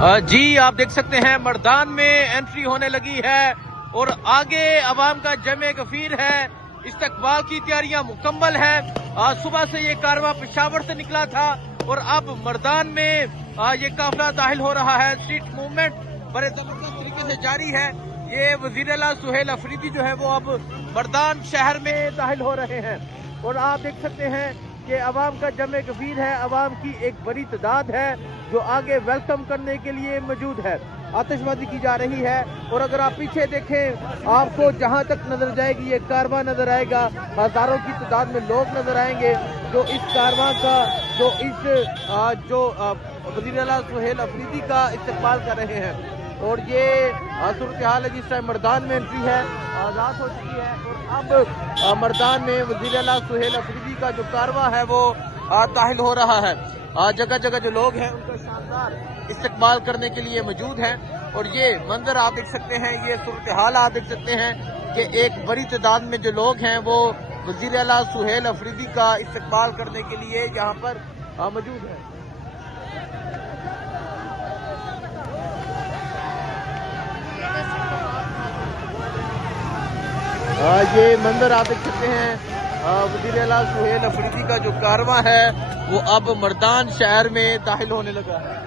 जी आप देख सकते हैं मर्दान में एंट्री होने लगी है और आगे अवाम का जमे गफीर है। इस्तकबाल की तैयारियां मुकम्मल है। सुबह से ये कारवां पेशावर से निकला था और अब मर्दान में ये काफिला दाखिल हो रहा है। स्ट्रीट मूवमेंट बड़े जबरदस्त तरीके से जारी है। ये वज़ीर आला सुहेल अफरीदी जो है वो अब मर्दान शहर में दाखिल हो रहे हैं और आप देख सकते हैं कि अवाम का जमे गफीर है। अवाम की एक बड़ी तादाद है जो आगे वेलकम करने के लिए मौजूद है। आतिशबाजी की जा रही है और अगर आप पीछे देखें आपको जहां तक नजर जाएगी ये कारवां नजर आएगा। हजारों की तादाद में लोग नजर आएंगे जो इस कारवां का जो वज़ीर आला सुहेल अफरीदी का इस्तकबाल कर रहे हैं। और ये सूरत हाल है जिस टाइम मर्दान में एंट्री है। रात हो चुकी है और अब मर्दान में वज़ीर आला सुहेल अफरीदी का जो कारवां है वो दाखिल हो रहा है। जगह जगह जो लोग हैं उनका शानदार इस्तकबाल करने के लिए मौजूद हैं और ये मंजर आप देख सकते हैं, ये सूरत हाल आप देख सकते हैं कि एक बड़ी तादाद में जो लोग हैं वो वज़ीर आला सुहेल अफरीदी का इस्तकबाल करने के लिए यहाँ पर मौजूद है। ये मंजर आप देख सकते हैं वज़ीर आला सुहेल अफरीदी का जो कारवां है वो अब मर्दान शहर में दाखिल होने लगा है।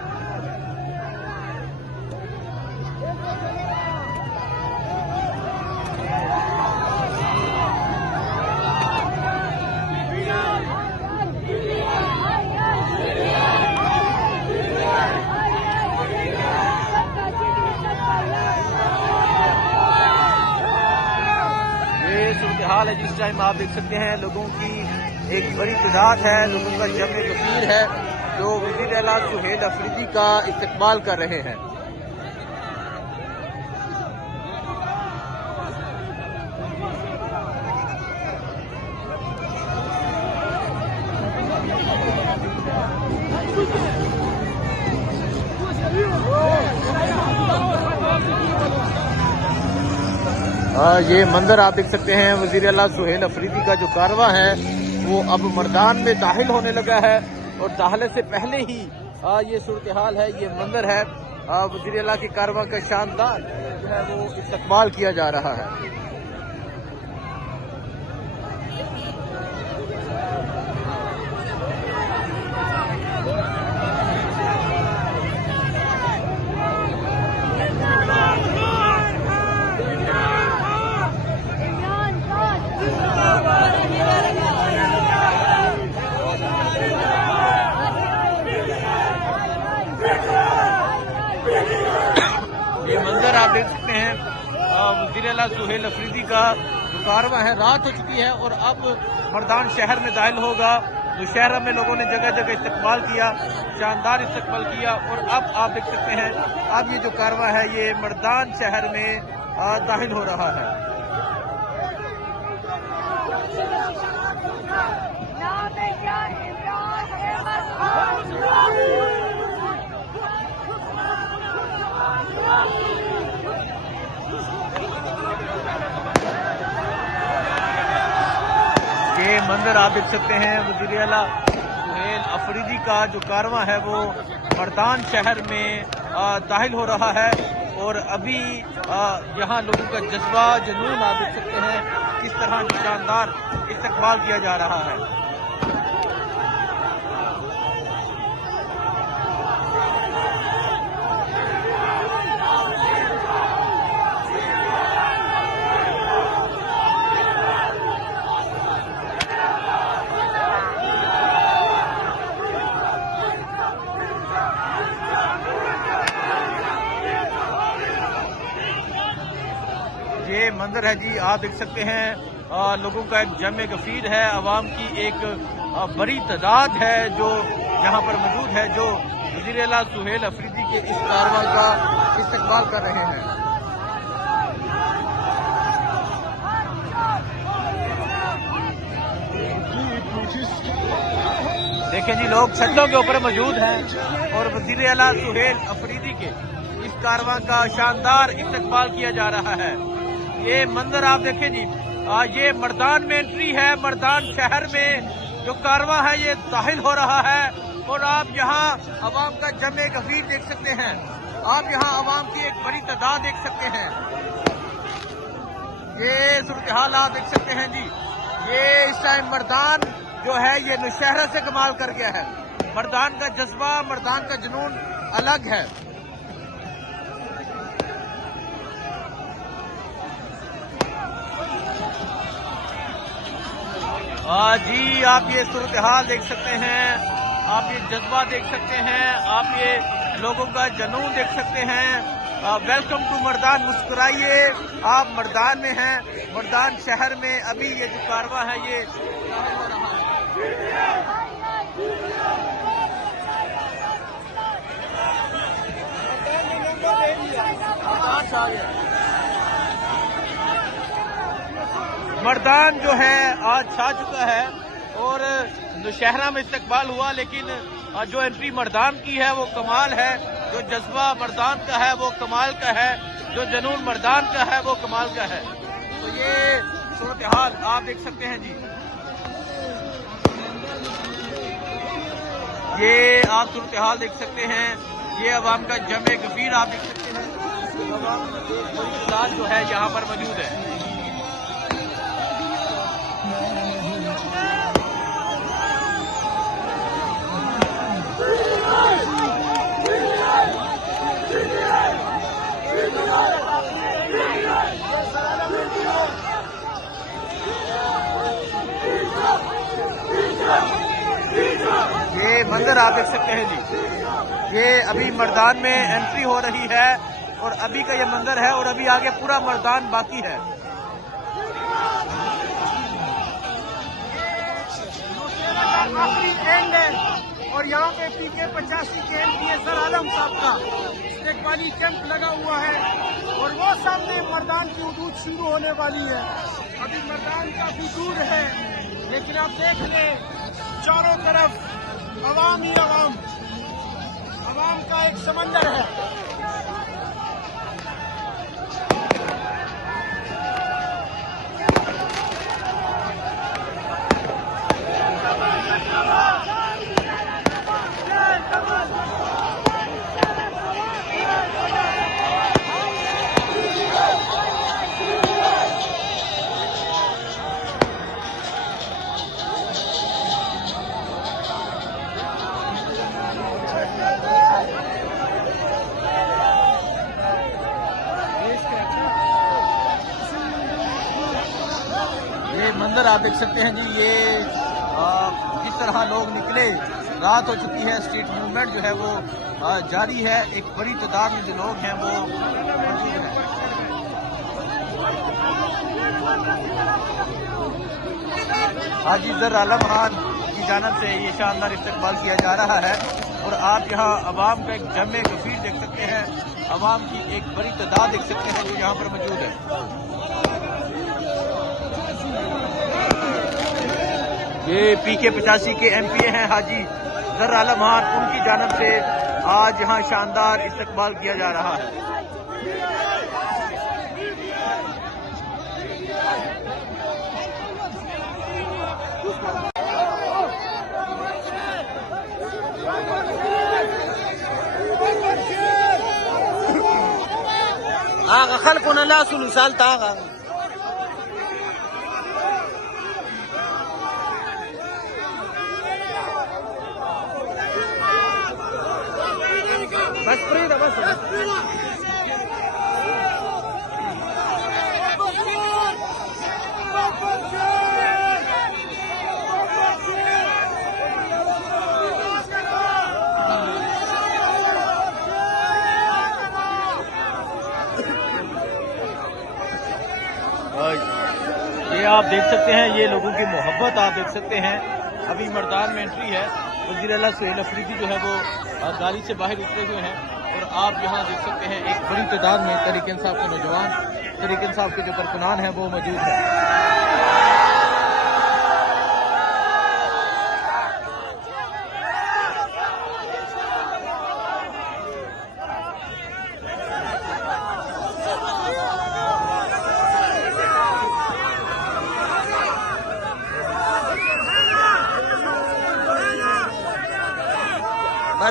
हाल है जिस टाइम आप देख सकते हैं लोगों की एक बड़ी तादाद है, लोगों का जमे गफीर है जो वज़ीर आला सुहेल अफरीदी का इस्तकबाल कर रहे हैं। ये मंजर आप देख सकते हैं वज़ीर आला सुहेल अफरीदी का जो कारवां है वो अब मर्दान में दाखिल होने लगा है और दाखिले से पहले ही ये सूरत हाल है, ये मंजर है। वज़ीर आला के कारवां का शानदार जो है वो इस्तकबाल किया जा रहा है। ये मंजर आप देख सकते हैं वज़ीर आला सुहेल अफरीदी का जो कारवां है। रात हो चुकी है और अब मर्दान शहर में दाखिल होगा। तो शहर में लोगों ने जगह जगह इस्तकबाल किया, शानदार इस्तकबाल किया और अब आप देख सकते हैं अब ये जो कारवां है ये मर्दान शहर में दाखिल हो रहा है। ये मंजर आप देख सकते हैं वज़ीर आला सुहेल अफरीदी का जो कारवां है वो मर्दान शहर में दाखिल हो रहा है और अभी यहाँ लोगों का जज्बा जुनून आप देख सकते हैं किस तरह शानदार इस्तकबाल किया जा रहा है। ये मंजर है जी आप देख सकते हैं लोगों का एक जमे गफीर है। अवाम की एक बड़ी तादाद है जो यहाँ पर मौजूद है जो वज़ीर आला सुहेल अफरीदी के इस कारवां का इस्तकबाल कर रहे हैं। देखें जी लोग छतों के ऊपर मौजूद हैं और वज़ीर आला सुहेल अफरीदी के इस कारवां का शानदार इस्तकबाल किया जा रहा है। ये मंजर आप देखें जी, ये मर्दान में एंट्री है। मर्दान शहर में जो कारवां है ये दाखिल हो रहा है और आप यहाँ अवाम का जमे गफीर देख सकते हैं। आप यहाँ अवाम की एक बड़ी तादाद देख सकते हैं। ये सूरत हाल आप देख सकते हैं जी। ये इस टाइम मर्दान जो है ये नौशहरा से कमाल कर गया है। मर्दान का जज्बा, मर्दान का जुनून अलग है। जी आप ये सूरत हाल देख सकते हैं, आप ये जज्बा देख सकते हैं, आप ये लोगों का जुनून देख सकते हैं। वेलकम टू मर्दान, मुस्कुराइए। आप मर्दान में हैं, मर्दान शहर में अभी ये जो कारवां है ये मर्दान जो है आज छा चुका है और नौशहरा में इस्तकबाल हुआ, लेकिन जो एंट्री मर्दान की है वो कमाल है। जो जज्बा मर्दान का है वो कमाल का है, जो जुनून मर्दान का है वो कमाल का है। तो ये सूरत हाल आप देख सकते हैं जी। ये आप सूरत हाल देख सकते हैं, ये अवाम का जमे गफीर आप देख सकते हैं। अवाम की बड़ी तादाद जो है यहाँ पर मौजूद है। ये मंजर आप देख सकते हैं जी। ये अभी मर्दान में एंट्री हो रही है और अभी का ये मंजर है और अभी आगे पूरा मर्दान बाकी है। आखिरी एंड है और यहाँ पे PK 85 के MPA सर आलम साहब का इस्तेकबाली कैंप लगा हुआ है और वो सामने मर्दान की हदूद शुरू होने वाली है। अभी मर्दान काफी दूर है, लेकिन आप देख लें चारों तरफ अवाम ही अवाम, अवाम का एक समंदर है। मंजर आप देख सकते हैं जी। ये जिस तरह लोग निकले, रात हो चुकी है, स्ट्रीट मूवमेंट जो है वो जारी है। एक बड़ी तादाद में जो लोग हैं वो मौजूद हैं। हाजी जर आलम खान की जानिब से ये शानदार इस्तकबाल किया जा रहा है और आप यहाँ अवाम का एक जमे गफीर देख सकते हैं। अवाम की एक बड़ी तादाद देख सकते हैं जो यहाँ पर मौजूद है। ये PK 85 के MPA हैं हाजी जर आलम खान, उनकी जानिब से आज यहाँ शानदार इस्तकबाल किया जा रहा है। आगा खल्कुना ला सुलुसाल तागा बस फ्रीदा बस ये आप देख सकते हैं, ये लोगों की मोहब्बत आप देख सकते हैं। अभी मर्दान में एंट्री है। वज़ीर आला सुहेल अफरीदी जो है वो गाड़ी से बाहर उतरे हुए हैं और आप यहाँ देख सकते हैं एक बड़ी तादाद में तहरीक इंसाफ के नौजवान, तहरीक इंसाफ के जो कारकुनान हैं वो मौजूद हैं।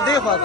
देखा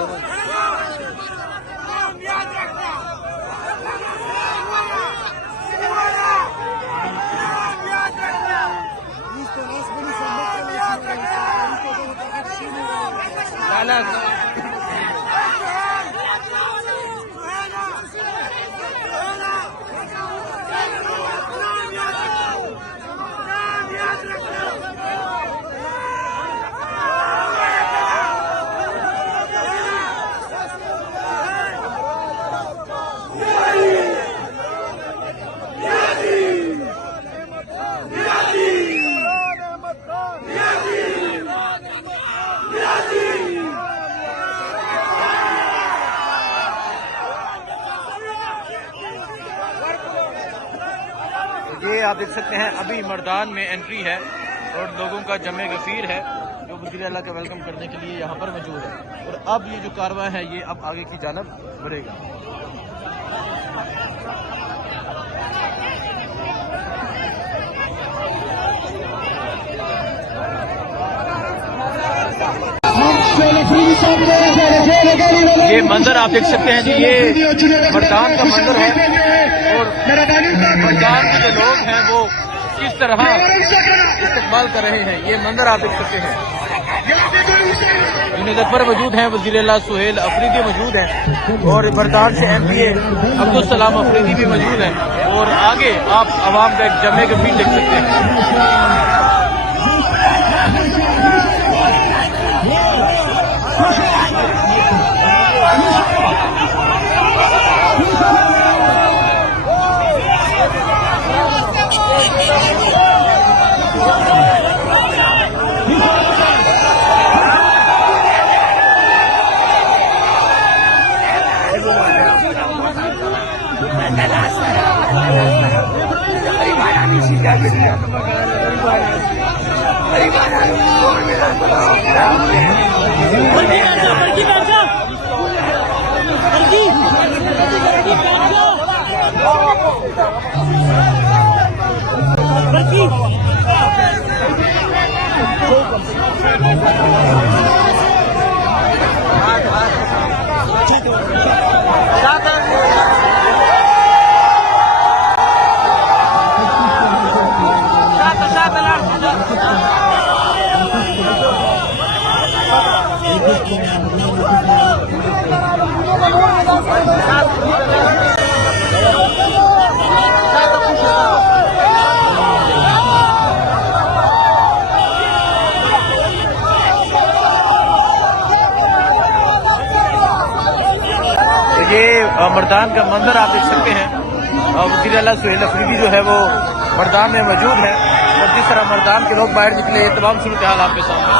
तो ये आप देख सकते हैं अभी मैदान में एंट्री है और लोगों का जमे गफीर है जो वज़ीर आला का वेलकम करने के लिए यहाँ पर मौजूद है। और अब ये जो कारवां है ये अब आगे की जानब बढ़ेगा। ये मंजर आप देख सकते हैं जी, ये मैदान का मंजर है और मैदान के जो लोग हैं वो किस तरह इस्तेमाल कर रहे हैं, ये मंजर आप देख सकते हैं। जगह पर मौजूद हैं वज़ीर आला सुहेल अफरीदी मौजूद हैं और मैदान से MPA अब्दुल सलाम अफरीदी भी मौजूद हैं और आगे आप आवाम का एक जमे के भी देख सकते हैं। ये मैदान का मंजर आप देख सकते हैं। वज़ीर आला सुहेल अफरीदी जो है वो मैदान में मौजूद है और जिस तरह मैदान के लोग बाहर निकले ये तमाम सूरत हाल आपके सामने।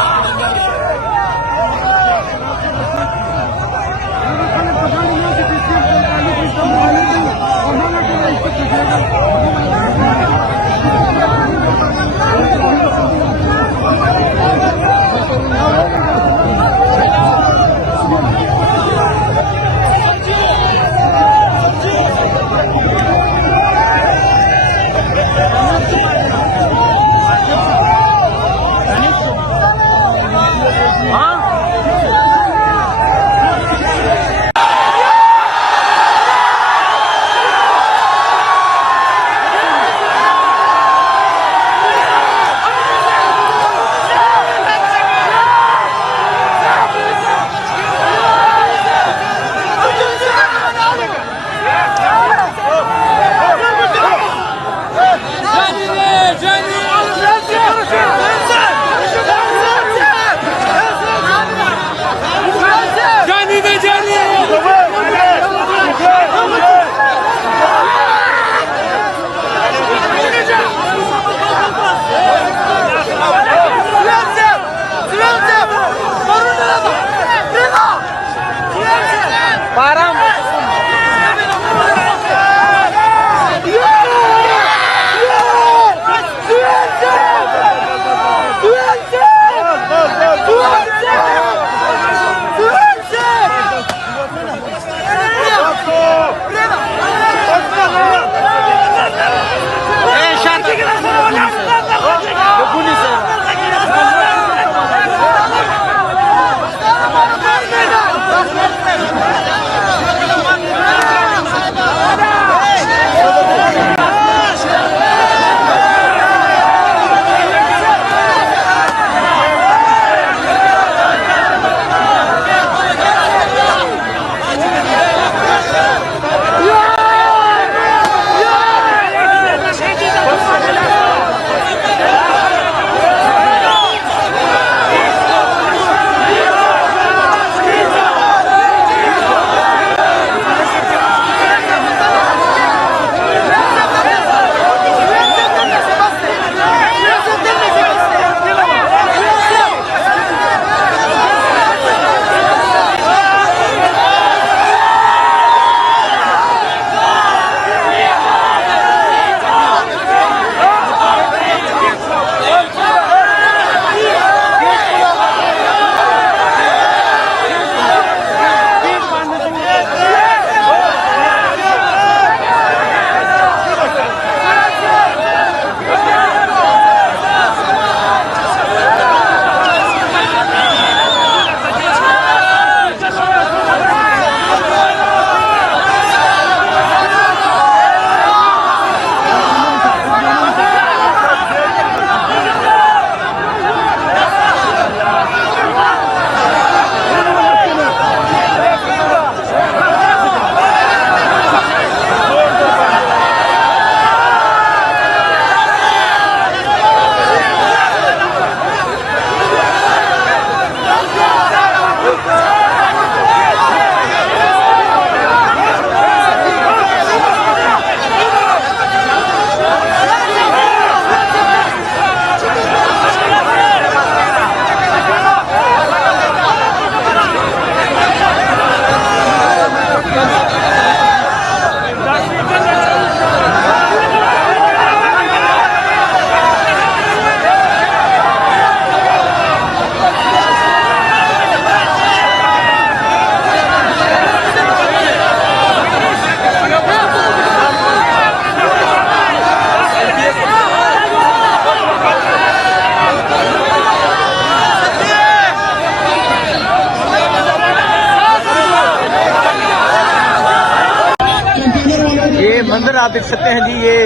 मंजर आप देख सकते हैं जी, ये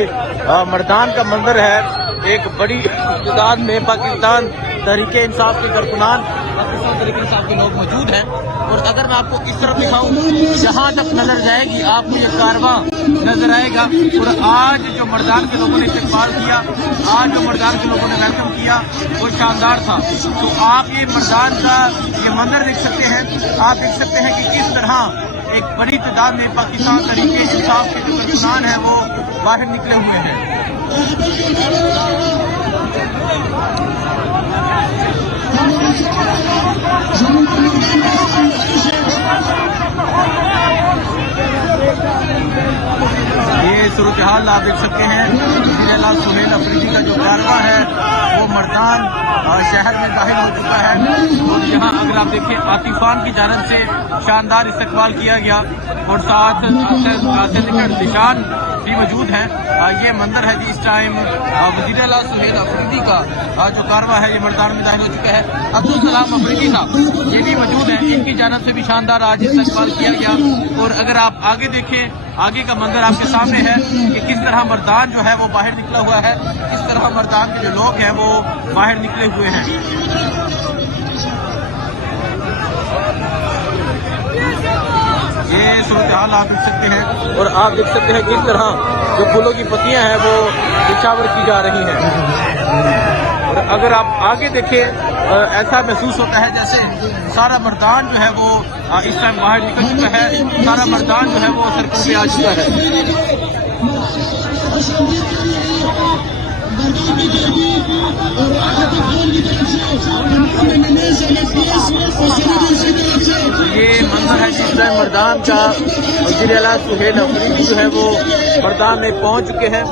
मर्दान का मंजर है। एक बड़ी तादाद में पाकिस्तान तहरीके इंसाफ के कारकुनान, पाकिस्तान तहरीके इंसाफ के लोग मौजूद हैं। और अगर मैं आपको इस तरफ दिखाऊं, जहां तक नजर जाएगी आपको ये कारवां नजर आएगा। और आज जो मर्दान के लोगों ने इस्तकबाल किया, आज जो मर्दान के लोगों ने वेलकम किया, वो शानदार था। तो आप ये मर्दान का ये मंजर देख सकते हैं। आप देख सकते हैं कि किस तरह एक बड़ी तादाद में पाकिस्तान तहरीके इंसाफ के जो कारकुनान है वो बाहर निकले हुए हैं। ये सूरत हाल आप देख सकते हैं। वज़ीर-ए-आला सुहेल अफरीदी का जो कारवां है वो मर्दान शहर में दाखिल हो चुका है। और यहाँ अगर आप देखें, आतिफान की जानब से शानदार इस्तकबाल किया गया और साथ सेनेटर निशान भी मौजूद हैं। ये मंजर है जी इस टाइम वज़ीर-ए-आला सुहेल अफरीदी का जो कारवां है ये मर्दान में दाखिल हो चुका है। अब्दुल सलाम अफरीदी साहब ये भी मौजूद हैं, इनकी जानब से भी शानदार आज इस्तकबाल किया गया। और अगर आप आगे देखें, आगे का मंजर आपके सामने है कि किस तरह मर्दान जो है वो बाहर निकला हुआ है, किस तरह मर्दान के जो लोग हैं वो बाहर निकले हुए हैं। ये सूरत हाल आप देख सकते हैं। और आप देख सकते हैं किस तरह जो फूलों की पत्तियां हैं वो निछावर की जा रही हैं। और अगर आप आगे देखें, ऐसा महसूस होता है जैसे सारा मर्दान जो है वो इस टाइम बाहर निकल चुका है। सारा मर्दान जो है वो सड़कों पे आ चुका है। ये मंजर है जिस टाइम मर्दान का वज़ीर-ए-आला सुहेल अफरीदी जो है वो मर्दान में पहुंच चुके हैं।